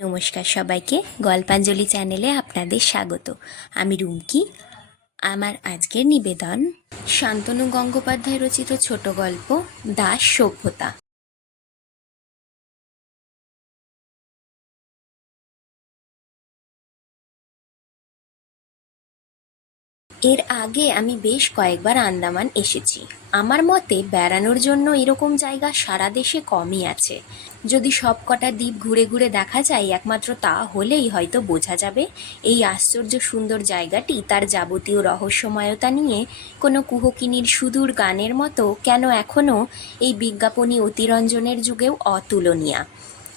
নমস্কার সবাইকে, গল্পাঞ্জলি চ্যানেলে আপনাদের স্বাগত। আমি রুমকি। আমার আজকের নিবেদন শান্তনু গঙ্গোপাধ্যায় রচিত ছোট গল্প, দাস সভ্যতা। এর আগে আমি বেশ কয়েকবার আন্দামান এসেছি। আমার মতে বেড়ানোর জন্য এরকম জায়গা সারা দেশে কমই আছে। যদি সব কটা দ্বীপ ঘুরে ঘুরে দেখা যায়, একমাত্র তা হলেই হয়তো বোঝা যাবে এই আশ্চর্য সুন্দর জায়গাটি তার যাবতীয় রহস্যময়তা নিয়ে কোনো কুহকিনীর সুদূর গানের মতো কেন এখনও এই বিজ্ঞাপনী অতিরঞ্জনের যুগেও অতুলনীয়া।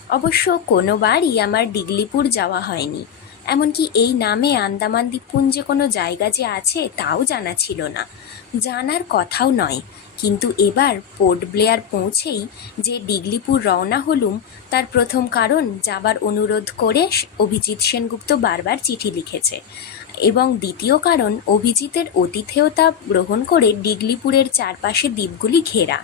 অবশ্য কোনোবারই আমার ডিগলিপুর যাওয়া হয়নি। এমনকি এই নামে আন্দামান দ্বীপপুঞ্জে কোনো জায়গা যে আছে তাও জানা ছিল না। জানার কথাও নয়। কিন্তু এবার পোর্ট ব্লেয়ার পৌঁছেই যে ডিগলিপুর রওনা হলুম, তার প্রথম কারণ যাবার অনুরোধ করে অভিজিৎ সেনগুপ্ত বারবার চিঠি লিখেছে। এবং দ্বিতীয় কারণ, অভিজিতের অতিথেয়তা গ্রহণ করে ডিগলিপুরের চারপাশে দ্বীপগুলি ঘেরা।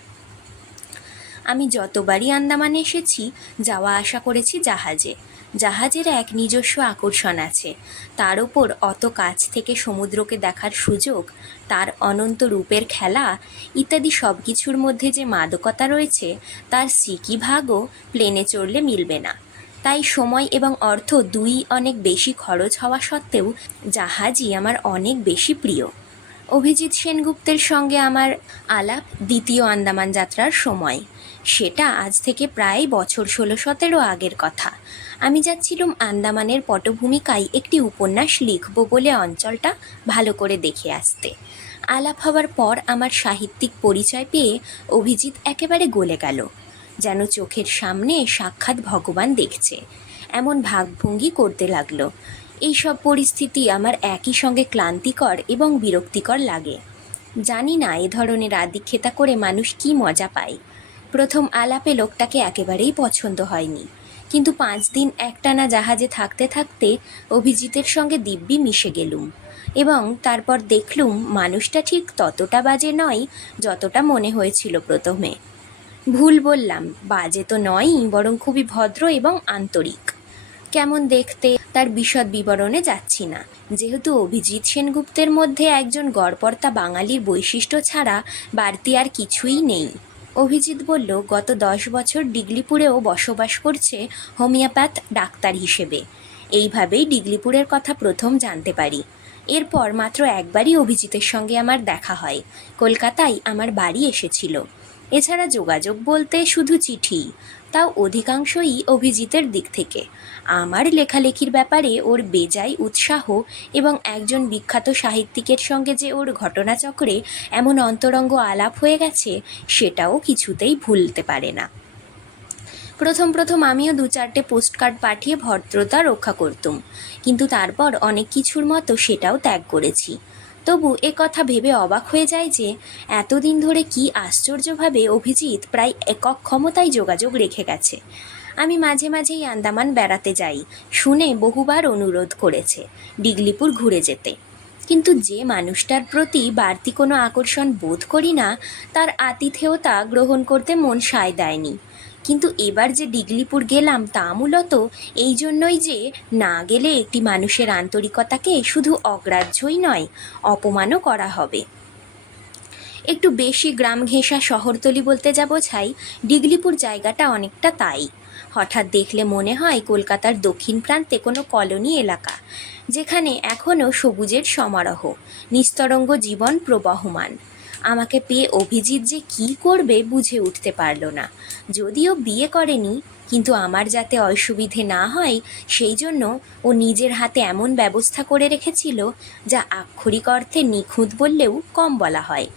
আমি যতবারই আন্দামানে এসেছি, যাওয়া আসা করেছি জাহাজে। জাহাজের এক নিজস্ব আকর্ষণ আছে। তার ওপর অত কাছ থেকে সমুদ্রকে দেখার সুযোগ, তার অনন্ত রূপের খেলা, ইত্যাদি সব কিছুর মধ্যে যে মাদকতা রয়েছে, তার সিকি ভাগও প্লেনে চড়লে মিলবে না। তাই সময় এবং অর্থ দুই অনেক বেশি খরচ হওয়া সত্ত্বেও জাহাজই আমার অনেক বেশি প্রিয়। অভিজিৎ সেনগুপ্তের সঙ্গে আমার আলাপ দ্বিতীয় আন্দামান যাত্রার সময়। সেটা আজ থেকে প্রায় বছর ষোলো সতেরো আগের কথা। আমি যাচ্ছিলাম আন্দামানের পটভূমিকায় একটি উপন্যাস লিখব বলে অঞ্চলটা ভালো করে দেখে আসতে। আলাপ হওয়ার পর আমার সাহিত্যিক পরিচয় পেয়ে অভিজিৎ একেবারে গলে গেল, যেন চোখের সামনে সাক্ষাৎ ভগবান দেখছে। এমন ভাবভঙ্গি করতে লাগল। এইসব পরিস্থিতি আমার একই সঙ্গে ক্লান্তিকর এবং বিরক্তিকর লাগে। জানি না এ ধরনের আদিক্ষেতা করে মানুষ কি মজা পায়। প্রথম আলাপে লোকটাকে একেবারেই পছন্দ হয়নি। কিন্তু পাঁচ দিন একটানা জাহাজে থাকতে থাকতে অভিজিতের সঙ্গে দিব্যি মিশে গেলুম এবং তারপর দেখলুম মানুষটা ঠিক ততটা বাজে নয় যতটা মনে হয়েছিল প্রথমে। ভুল বললাম, বাজে তো নয়ই, বরং খুবই ভদ্র এবং আন্তরিক। কেমন দেখতে, তার বিশদ বিবরণে যাচ্ছি না। যেহেতু অভিজিৎ সেনগুপ্তের মধ্যে একজন গড়পর্তা বাঙালির বৈশিষ্ট্য ছাড়া বাড়তি আর কিছুই নেই। অভিজিৎ বলল, গত দশ বছর ডিগলিপুরেও বসবাস করছে হোমিওপ্যাথ ডাক্তার হিসেবে। এইভাবেই ডিগলিপুরের কথা প্রথম জানতে পারি। এরপর মাত্র একবারই অভিজিতের সঙ্গে আমার দেখা হয়। কলকাতায় আমার বাড়ি এসেছিল। এছাড়া যোগাযোগ বলতে শুধু চিঠি তাও অধিকাংশই অভিজিতের দিক থেকে। আমার লেখালেখির ব্যাপারে ওর বেজায় উৎসাহ এবং একজন বিখ্যাত সাহিত্যিকের সঙ্গে যে ওর ঘটনাচক্রে এমন অন্তরঙ্গ আলাপ হয়ে গেছে, সেটাও কিছুতেই ভুলতে পারে না। প্রথম প্রথম আমিও দু চারটে পোস্টকার্ড পাঠিয়ে ভদ্রতা রক্ষা করতুম। কিন্তু তারপর অনেক কিছুর মতো সেটাও ত্যাগ করেছি। তবু এ কথা ভেবে অবাক হয়ে যায় যে, এতদিন ধরে কি আশ্চর্যভাবে অভিজিৎ প্রায় একক ক্ষমতায় যোগাযোগ রেখে গেছে। আমি মাঝে মাঝেই আন্দামান বেড়াতে যাই, শুনে বহুবার অনুরোধ করেছে ডিগলিপুর ঘুরে যেতে। কিন্তু যে মানুষটার প্রতি বাড়তি কোনো আকর্ষণ বোধ করি না, তার আতিথেয়তা গ্রহণ করতে মন সায় দেয়নি। কিন্তু এবার যে ডিগলিপুর গেলাম তা মূলত এই জন্যই যে না গেলে একটি মানুষের আন্তরিকতাকে শুধু অগ্রাহ্যই নয়, অপমানও করা হবে। একটু বেশি গ্রাম ঘেঁষা শহরতলি বলতে যা বোঝাই ডিগলিপুর জায়গাটা অনেকটা তাই। হঠাৎ দেখলে মনে হয় কলকাতার দক্ষিণ প্রান্তে কোনো কলোনি এলাকা, যেখানে এখনও সবুজের সমারোহ, নিস্তরঙ্গ জীবন প্রবহমান। আমাকে পেয়ে অভিজিৎ যে কী করবে বুঝে উঠতে পারল না। যদিও বিয়ে করেনি, কিন্তু আমার যাতে অসুবিধে না হয়, সেই জন্য ও নিজের হাতে এমন ব্যবস্থা করে রেখেছিল যা আক্ষরিক অর্থে নিখুঁত বললেও কম বলা হয়।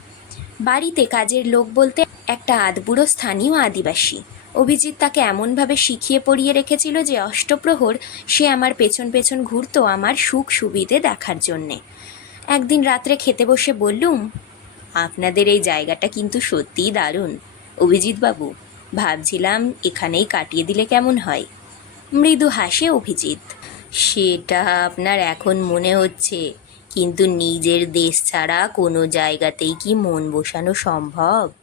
বাড়িতে কাজের লোক বলতে একটা আদবুড়ো স্থানীয় আদিবাসী। অভিজিৎ তাকে এমনভাবে শিখিয়ে পড়িয়ে রেখেছিল যে অষ্টপ্রহর সে আমার পেছন পেছন ঘুরতো আমার সুখ সুবিধে দেখার জন্যে। একদিন রাত্রে খেতে বসে বললুম আপনাদের এই জায়গাটা কিন্তু সত্যিই দারুণ। অভিজিৎবাবু, ভাবছিলাম এখানেই কাটিয়ে দিলে কেমন হয়। মৃদু হাসে অভিজিৎ। সেটা আপনার এখন মনে হচ্ছে, কিন্তু নিজের দেশ ছাড়া কোনো জায়গাতেই কি মন বসানো সম্ভব?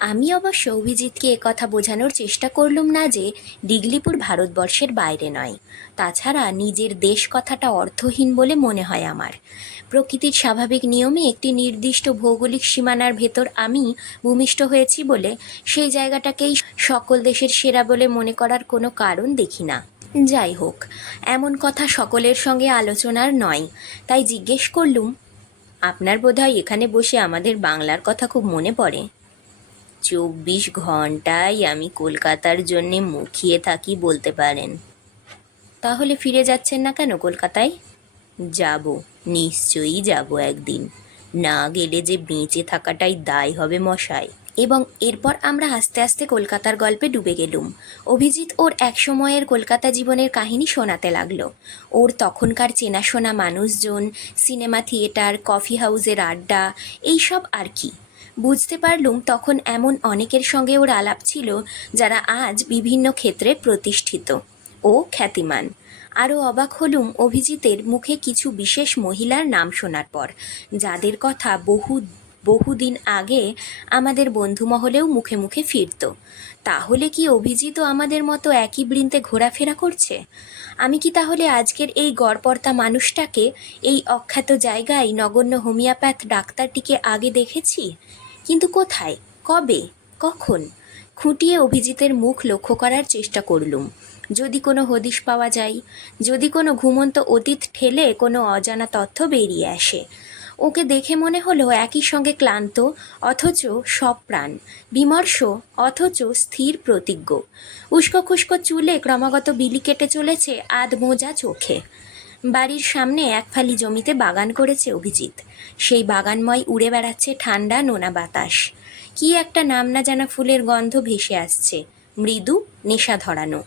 আমি অবশ্য অভিজিৎকে কথা বোঝানোর চেষ্টা করলুম না যে ডিগলিপুর ভারতবর্ষের বাইরে নয়। তাছাড়া নিজের দেশ কথাটা অর্থহীন বলে মনে হয় আমার। প্রকৃতির স্বাভাবিক নিয়মে একটি নির্দিষ্ট ভৌগোলিক সীমানার ভেতর আমি ভূমিষ্ঠ হয়েছি বলে সেই জায়গাটাকেই সকল দেশের সেরা বলে মনে করার কোনো কারণ দেখি না। যাই হোক, এমন কথা সকলের সঙ্গে আলোচনার নয়, তাই জিজ্ঞেস করলুম, আপনার বোধহয় এখানে বসে আমাদের বাংলার কথা খুব মনে পড়ে? চব্বিশ ঘন্টায় আমি কলকাতার জন্যে মুখিয়ে থাকি বলতে পারেন। তাহলে ফিরে যাচ্ছেন না কেন কলকাতায়? যাব, নিশ্চয়ই যাব একদিন। না গেলে যে বেঁচে থাকাটাই দায় হবে মশায় এবং এরপর আমরা আস্তে আস্তে কলকাতার গল্পে ডুবে গেলুম। অভিজিৎ ওর এক সময়ের কলকাতা জীবনের কাহিনী শোনাতে লাগল। ওর তখনকার চেনাশোনা মানুষজন, সিনেমা থিয়েটার, কফি হাউসের আড্ডা, এইসব আর কি। বুঝতে পারলুম তখন এমন অনেকের সঙ্গে ওর আলাপ ছিল যারা আজ বিভিন্ন ক্ষেত্রে প্রতিষ্ঠিত ও খ্যাতিমান। আরও অবাক হলুম অভিজিতের মুখে কিছু বিশেষ মহিলার নাম শোনার পর, যাদের কথা বহু, বহুদিন আগে আমাদের বন্ধুমহলেও মুখে মুখে ফিরত। তাহলে কি অভিজিৎও আমাদের মতো একই বৃন্তে ঘোরাফেরা করছে? আমি কি তাহলে আজকের এই গড়পর্তা মানুষটাকে এই অখ্যাত জায়গায় নগণ্য হোমিওপ্যাথ ডাক্তারটিকে আগে দেখেছি? কিন্তু কোথায়? কবে? কখন? খুঁটিয়ে অভিজিতের মুখ লক্ষ্য করার চেষ্টা করলুম। যদি কোনো হদিশ পাওয়া যায়, যদি কোনো ঘুমন্ত অতীত ঠেলে কোনো অজানা তথ্য বেরিয়ে আসে। ওকে দেখে মনে হলো একই সঙ্গে ক্লান্ত, অথচ সপ্রাণ বিমর্ষ, অথচ স্থির প্রতিজ্ঞ। উস্কো খুস্কো চুলে ক্রমাগত বিলি কেটে চলেছে আধ মোজা চোখে। বাড়ির সামনে এক ফালি জমিতে বাগান করেছে অভিজিৎ। সেই বাগানময় উড়ে বেড়াচ্ছে ঠান্ডা নোনা বাতাস। কি একটা নাম না জানা ফুলের গন্ধ ভেসে আসছে। মৃদু, নেশা ধরানো।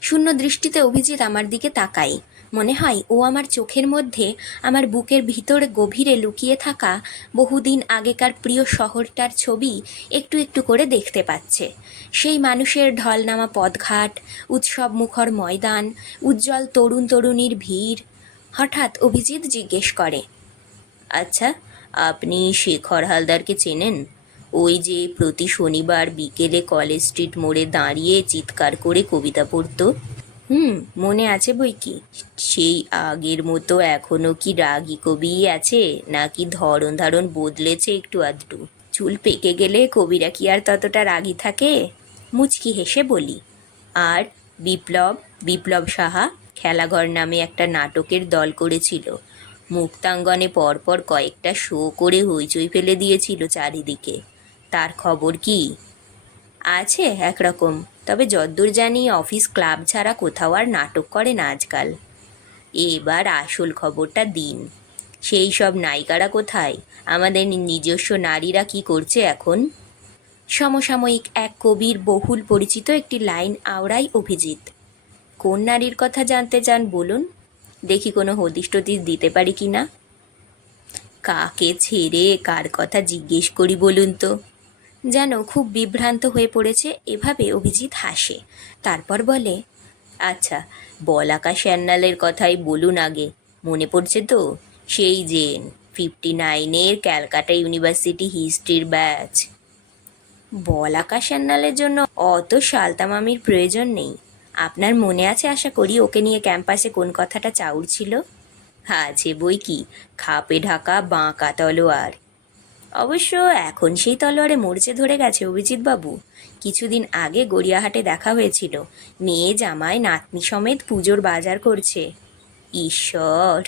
শূন্য দৃষ্টিতে অভিজিৎ আমার দিকে তাকাই মনে হয় ও আমার চোখের মধ্যে আমার বুকের ভিতর গভীরে লুকিয়ে থাকা বহুদিন আগেকার প্রিয় শহরটার ছবি একটু একটু করে দেখতে পাচ্ছে। সেই মানুষের ঢলনামা পথঘাট, উৎসব মুখর ময়দান, উজ্জ্বল তরুণ তরুণীর ভিড়। হঠাৎ অভিজিৎ জিজ্ঞেস করে আচ্ছা আপনি শেখর হালদারকে চেনেন? ওই যে প্রতি শনিবার বিকেলে কলেজ স্ট্রিট মোড়ে দাঁড়িয়ে চিৎকার করে কবিতা পড়তো। হুম, মনে আছে বই কি? সেই আগের মতো এখনও কি রাগী কবি আছে, নাকি ধরন ধারণ বদলেছে একটু আধটু? চুল পেকে গেলে কবিরা কি আর ততটা রাগী থাকে? মুচকি হেসে বলি, আর বিপ্লব বিপ্লব সাহা, খেলাঘর নামে একটা নাটকের দল করেছিল। মুক্তাঙ্গনে পরপর কয়েকটা শো করে হইচই ফেলে দিয়েছিল চারিদিকে। তার খবর কি? আছে একরকম, তবে যদ্দূর জানি অফিস ক্লাব ছাড়া কোথাও আর নাটক করে না আজকাল। এবার আসল খবরটা দিন। সেই সব নায়িকারা কোথায়? আমাদের নিজস্ব নারীরা কি করছে এখন? সমসাময়িক এক কবির বহুল পরিচিত একটি লাইন, আওড়াই অভিজিৎ কোন নারীর কথা জানতে চান বলুন? দেখি কোনো হদিশ টদিশ দিতে পারি কি না? কাকে ছেড়ে কার কথা জিজ্ঞেস করি বলুন তো? যেন খুব বিভ্রান্ত হয়ে পড়েছে, এভাবে অভিজিৎ হাসে। তারপর বলে আচ্ছা বলাকা স্যান্নালের কথাই বলুন আগে। মনে পড়ছে তো, সেই জেন ফিফটি নাইনের ক্যালকাটা ইউনিভার্সিটি হিস্ট্রির ব্যাচ। বলাকা স্যান্নালের জন্য অত সালতামামির প্রয়োজন নেই। আপনার মনে আছে আশা করি ওকে নিয়ে ক্যাম্পাসে কোন কথাটা চাউর ছিল? আছে বই কি? খাপে ঢাকা বাঁকা তলোয়ার। অবশ্য এখন সেই তলোয়ারে মরচে ধরে গেছে অভিজিৎ বাবু কিছুদিন আগে গড়িয়াহাটে দেখা হয়েছিল। মেয়ে জামায় নাতনি সমেত পুজোর বাজার করছে। ঈশ্বর!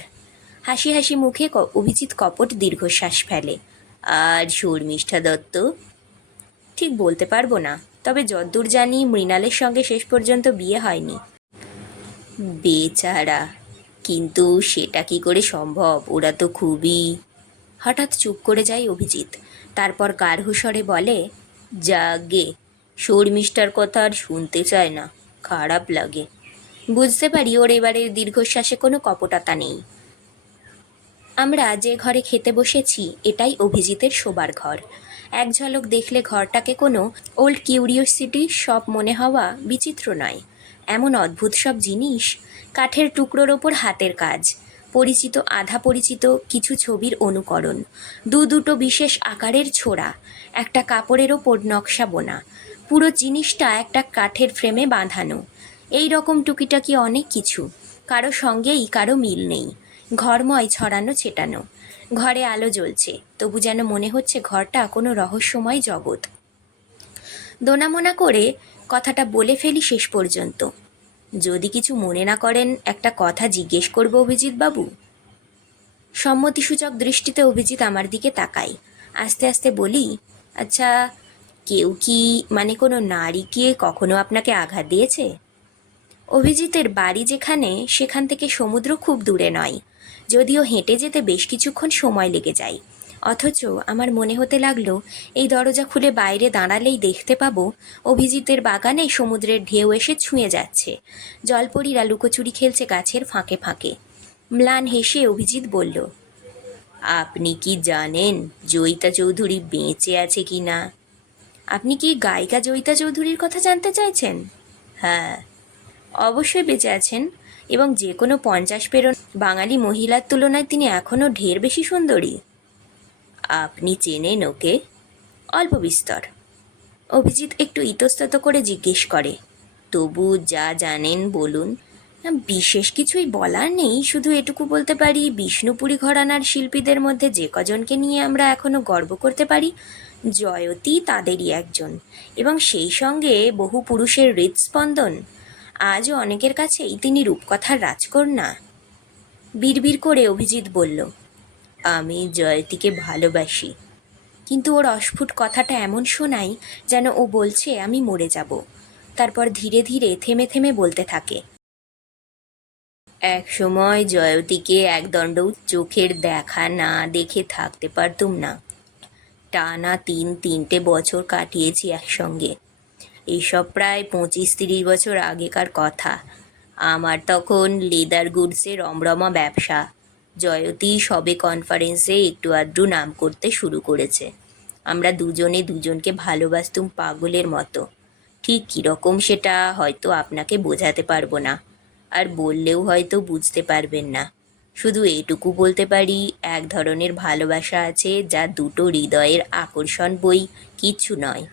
হাসি হাসি মুখে অভিজিৎ কপট দীর্ঘশ্বাস ফেলে। আর শর্মিষ্ঠা দত্ত? ঠিক বলতে পারব না। তবে যদ্দূর জানি মৃণালের সঙ্গে শেষ পর্যন্ত বিয়ে হয়নি। বেচারা, কিন্তু সেটা কি করে সম্ভব? ওরা তো খুবই। হঠাৎ চুপ করে যায় অভিজিৎ। তারপর গার্হস্বরে বলে যাগে শর্মিষ্ঠার কথা আর শুনতে চায় না, খারাপ লাগে। বুঝতে পারি ওর এবারের দীর্ঘশ্বাসে কোনো কপটতা নেই। আমরা যে ঘরে খেতে বসেছি, এটাই অভিজিতের শোবার ঘর। এক ঝলক দেখলে ঘরটাকে কোনো ওল্ড কিউরিওসিটি সব মনে হওয়া বিচিত্র নয়। এমন অদ্ভুত সব জিনিস, কাঠের টুকরোর ওপর হাতের কাজ, পরিচিত আধা পরিচিত কিছু ছবির অনুকরণ, দু দুটো বিশেষ আকারের ছোড়া, একটা কাপড়ের ওপর নকশা বোনা, পুরো জিনিসটা একটা কাঠের ফ্রেমে বাঁধানো। এই রকম টুকিটাকি অনেক কিছু, কারও সঙ্গেই কারও মিল নেই, ঘরময় ছড়ানো ছেটানো, ঘরে আলো জ্বলছে তবু যেন মনে হচ্ছে ঘরটা কোনো রহস্যময় জগৎ। দোনামোনা করে কথাটা বলে ফেলি শেষ পর্যন্ত। যদি কিছু মনে না করেন, একটা কথা জিজ্ঞেস করব অভিজিৎ বাবু সম্মতিসূচক দৃষ্টিতে অভিজিৎ আমার দিকে তাকাই আস্তে আস্তে বলি আচ্ছা কেউ কি মানে কোনো নারী কি কখনো আপনাকে আঘাত দিয়েছে? অভিজিতের বাড়ি যেখানে, সেখান থেকে সমুদ্র খুব দূরে নয়। যদিও হেঁটে যেতে বেশ কিছুক্ষণ সময় লেগে যায়। অথচ আমার মনে হতে লাগল, এই দরজা খুলে বাইরে দাঁড়ালেই দেখতে পাবো, অভিজিতের বাগানে সমুদ্রের ঢেউ এসে ছুঁয়ে যাচ্ছে। জলপরীরা লুকোচুরি খেলছে গাছের ফাঁকে ফাঁকে। ম্লান হেসে অভিজিৎ বলল, আপনি কি জানেন জয়িতা চৌধুরী বেঁচে আছে কি না? আপনি কি গায়িকা জয়িতা চৌধুরীর কথা জানতে চাইছেন? হ্যাঁ অবশ্যই বেঁচে আছেন এবং যে কোনো পঞ্চাশ পেরন বাঙালি মহিলার তুলনায় তিনি এখনও ঢের বেশি সুন্দরী। আপনি চেনেন ওকে? অল্প বিস্তর। অভিজিৎ একটু ইতস্তত করে জিজ্ঞেস করে, তবু যা জানেন বলুন। বিশেষ কিছুই বলার নেই। শুধু এটুকু বলতে পারি, বিষ্ণুপুরী ঘরানার শিল্পীদের মধ্যে যে কজনকে নিয়ে আমরা এখনও গর্ব করতে পারি, জয়তী তাদেরই একজন। এবং সেই সঙ্গে বহু পুরুষের হৃদস্পন্দন। আজও অনেকের কাছেই তিনি রূপকথার রাজকন্যা। বিড়বিড় করে অভিজিৎ বলল আমি জয়তীকে ভালোবাসি। কিন্তু ওর অস্ফুট কথাটা এমন শোনাই যেন ও বলছে, আমি মরে যাব। তারপর ধীরে ধীরে থেমে থেমে বলতে থাকে। এক সময় জয়তীকে একদণ্ড চোখের দেখা না দেখে থাকতে পারতুম না। টানা তিন তিনটে বছর কাটিয়েছি একসঙ্গে। এইসব প্রায় পঁচিশ তিরিশ বছর আগেকার কথা। আমার তখন লেদার গুডসের রমরমা ব্যবসা। জয়তী সবে কনফারেন্সে একটু আধটু নাম করতে শুরু করেছে। আমরা দুজনে দুজনকে ভালোবাসতুম পাগলের মতো। ঠিক কীরকম সেটা হয়তো আপনাকে বোঝাতে পারব না। আর বললেও হয়তো বুঝতে পারবেন না। শুধু এইটুকু বলতে পারি, এক ধরনের ভালোবাসা আছে যা দুটো হৃদয়ের আকর্ষণ বই কিচ্ছু নয়।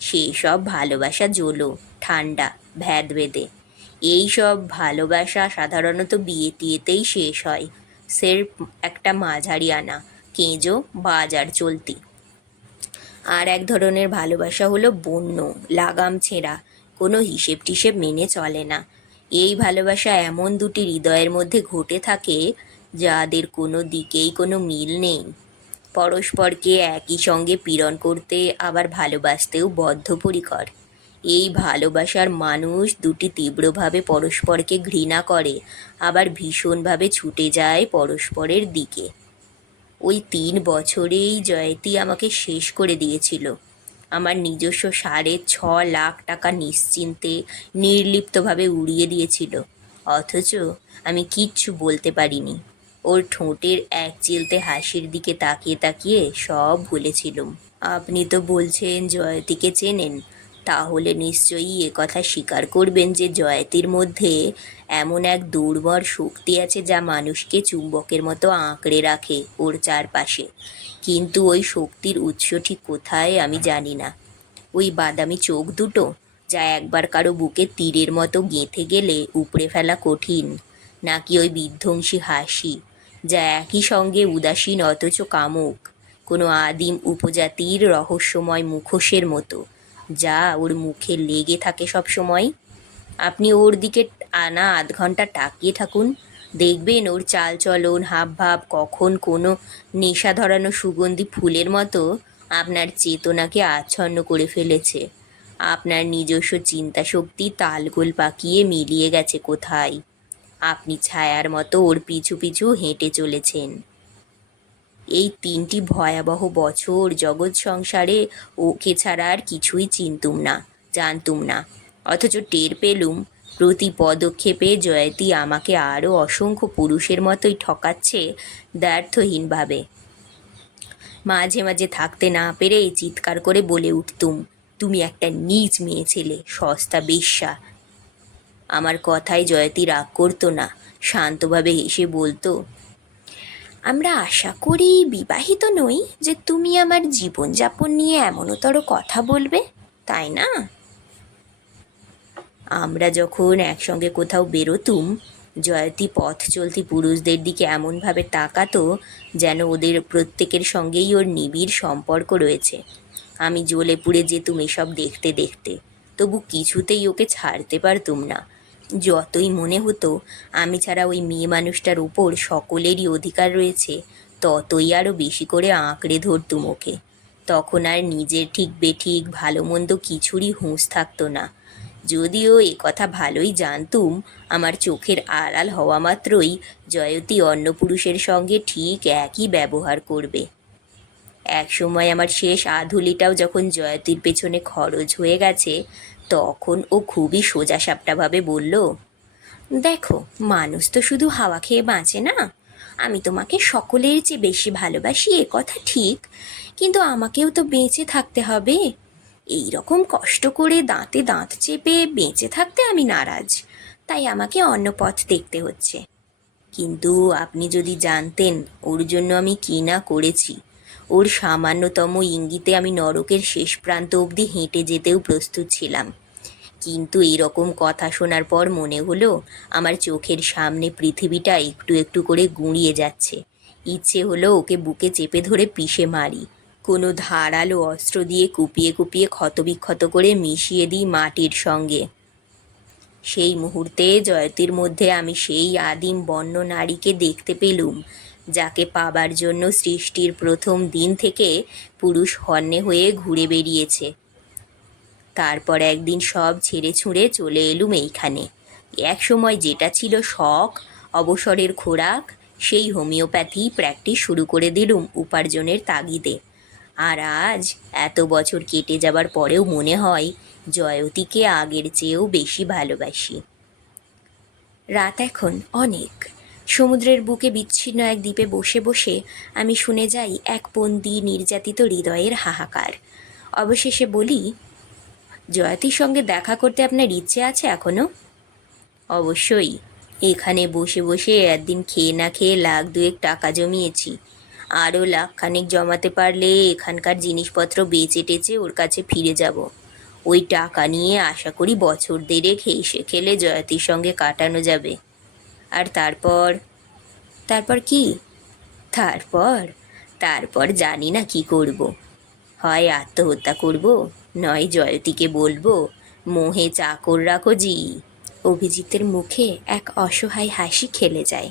সেই সব ভালোবাসা জোলো, ঠান্ডা ভ্যাদ বেঁধে এই সব ভালোবাসা সাধারণত বিয়ে টিয়েতেই শেষ হয়। সেরফ একটা মাঝারি আনা, কেঁজো, বাজার চলতি। আর এক ধরনের ভালোবাসা হলো বন্য, লাগাম ছেঁড়া, কোনো হিসেব টিসেব মেনে চলে না। এই ভালোবাসা এমন দুটি হৃদয়ের মধ্যে ঘটে থাকে, যাদের কোনো দিকেই কোনো মিল নেই। পরস্পরকে একই সঙ্গে পীড়ন করতে, আবার ভালোবাসতেও বদ্ধপরিকর। এই ভালোবাসার মানুষ দুটি তীব্রভাবে পরস্পরকে ঘৃণা করে, আবার ভীষণভাবে ছুটে যায় পরস্পরের দিকে। ওই তিন বছরেই জয়তী আমাকে শেষ করে দিয়েছিল। আমার নিজস্ব সাড়ে ছ লাখ টাকা নিশ্চিন্তে নির্লিপ্তভাবে উড়িয়ে দিয়েছিল। অথচ আমি কিচ্ছু বলতে পারিনি। ওর ঠোঁটের এক চিলতে হাসির দিকে তাকিয়ে তাকিয়ে সব ভুলেছিলুম। আপনি তো বলছেন জয়তীকে চেনেন। তাহলে নিশ্চয়ই এ কথা স্বীকার করবেন যে জয়তীর মধ্যে এমন এক দুর্বল শক্তি আছে যা মানুষকে চুম্বকের মতো আঁকড়ে রাখে ওর চারপাশে। কিন্তু ওই শক্তির উৎস ঠিক কোথায় আমি জানি না। ওই বাদামি চোখ দুটো, যা একবার কারও বুকে তীরের মতো গেঁথে গেলে উপড়ে ফেলা কঠিন, নাকি ওই বিধ্বংসী হাসি, যা একই সঙ্গে উদাসীন অথচ কামুক, কোনো আদিম উপজাতির রহস্যময় মুখোশের মতো। যা ওর মুখে লেগে থাকে সব সময়। আপনি ওর দিকে আনা আধ ঘণ্টা তাকিয়ে থাকুন। দেখবেন ওর চালচলন হাবভাব কখন কোনো নেশা ধরানো সুগন্ধি ফুলের মতো আপনার চেতনাকে আচ্ছন্ন করে ফেলেছে। আপনার নিজস্ব চিন্তা শক্তি তালগোল পাকিয়ে মিলিয়ে গেছে কোথায়? আপনি ছায়ার মতো ওর পিছু পিছু হেঁটে চলেছেন। এই তিনটি ভয়াবহ বছর জগৎ সংসারে ওকে ছাড়া আর কিছুই চিনতুম না, জানতুম না। অথচ টের পেলুম, প্রতি পদক্ষেপে জয়তী আমাকে আরও অসংখ্য পুরুষের মতোই ঠকাচ্ছে দ্ব্যর্থহীনভাবে মাঝে মাঝে থাকতে না পেরে চিৎকার করে বলে উঠতুম, তুমি একটা নিজ মেয়ে ছেলে, সস্তা বেশ্যা। আমার কথায় জয়তী রাগ করতো না, শান্তভাবে হেসে বলতো আমরা আশা করি বিবাহিত নই যে তুমি আমার জীবনযাপন নিয়ে এমনতর কথা বলবে, তাই না? আমরা যখন একসঙ্গে কোথাও বেরোতুম, জয়তী পথ চলতি পুরুষদের দিকে এমনভাবে তাকাতো যেন ওদের প্রত্যেকের সঙ্গেই ওর নিবিড় সম্পর্ক রয়েছে। আমি জ্বলে পুড়ে যেতুম এসব দেখতে দেখতে, তবু কিছুতেই ওকে ছাড়তে পারতুম না। যতই মনে হতো, আমি ছাড়া ওই মেয়ে মানুষটার উপর সকলেরই অধিকার রয়েছে, ততই আরও বেশি করে আঁকড়ে ধরতুম ওকে তখন আর নিজের ঠিক বেঠিক ভালো মন্দ কিছুরই হুঁশ থাকতো না। যদিও এ কথা ভালোই জানতুম, আমার চোখের আড়াল হওয়া মাত্রই জয়তী অন্য পুরুষের সঙ্গে ঠিক একই ব্যবহার করবে। এক সময় আমার শেষ আধুলিটাও যখন জয়তীর পেছনে খরচ হয়ে গেছে তখন ও খুবই সোজাসাপটাভাবে বলল, দেখো, মানুষ তো শুধু হাওয়া খেয়ে বাঁচে না। আমি তোমাকে সকলের চেয়ে বেশি ভালোবাসি, এ কথা ঠিক। কিন্তু আমাকেও তো বেঁচে থাকতে হবে। এই রকম কষ্ট করে দাঁতে দাঁত চেপে বেঁচে থাকতে আমি নারাজ। তাই আমাকে অন্য পথ দেখতে হচ্ছে। কিন্তু আপনি যদি জানতেন ওর জন্য আমি কী না করেছি ওর সামান্যতম ইঙ্গিতে আমি নরকের শেষ প্রান্ত অবধি হেঁটে যেতেও প্রস্তুত ছিলাম। কিন্তু এরকম কথা শোনার পর মনে হলো, আমার চোখের সামনে পৃথিবীটা একটু একটু করে গুঁড়িয়ে যাচ্ছে। ইচ্ছে হলো ওকে বুকে চেপে ধরে পিষে মারি। কোনো ধারালো অস্ত্র দিয়ে কুপিয়ে কুপিয়ে ক্ষতবিক্ষত করে মিশিয়ে দিই মাটির সঙ্গে। সেই মুহূর্তে জয়তীর মধ্যে আমি সেই আদিম বন্য নারীকে দেখতে পেলুম। যাকে পাবার জন্য সৃষ্টির প্রথম দিন থেকে পুরুষ হন্যে হয়ে ঘুরে বেরিয়েছে তারপর একদিন সব ছেড়ে ছুঁড়ে চলে এলুম এইখানে। এক সময় যেটা ছিল শখ, অবসরের খোরাক, সেই হোমিওপ্যাথি প্র্যাকটিস শুরু করে দিলুম উপার্জনের তাগিদে। আর আজ এত বছর কেটে যাবার পরেও মনে হয় জয়তীকে আগের চেয়েও বেশি ভালোবাসি। রাত এখন অনেক। সমুদ্রের বুকে বিচ্ছিন্ন এক দ্বীপে বসে বসে আমি শুনে যাই এক বন্দি নির্যাতিত হৃদয়ের হাহাকার। অবশেষে বলি, জয়াতির সঙ্গে দেখা করতে আপনার ইচ্ছে আছে এখনও? অবশ্যই। এখানে বসে বসে একদিন খেয়ে না খেয়ে লাখ দুয়েক টাকা জমিয়েছি। আরও লাখখানেক জমাতে পারলে এখানকার জিনিসপত্র বেচে টেচে ওর কাছে ফিরে যাব। ওই টাকা নিয়ে আশা করি বছর দেড়েক হেসে খেলে জয়াতির সঙ্গে কাটানো যাবে। আর তারপর? তারপর কি? তারপর? তারপর জানি না কি করব। হয় আত্মহত্যা করব, নয় জয়তীকে বলব, মোহে চাকর রাখো জি। অভিজিতের মুখে এক অসহায় হাসি খেলে যায়।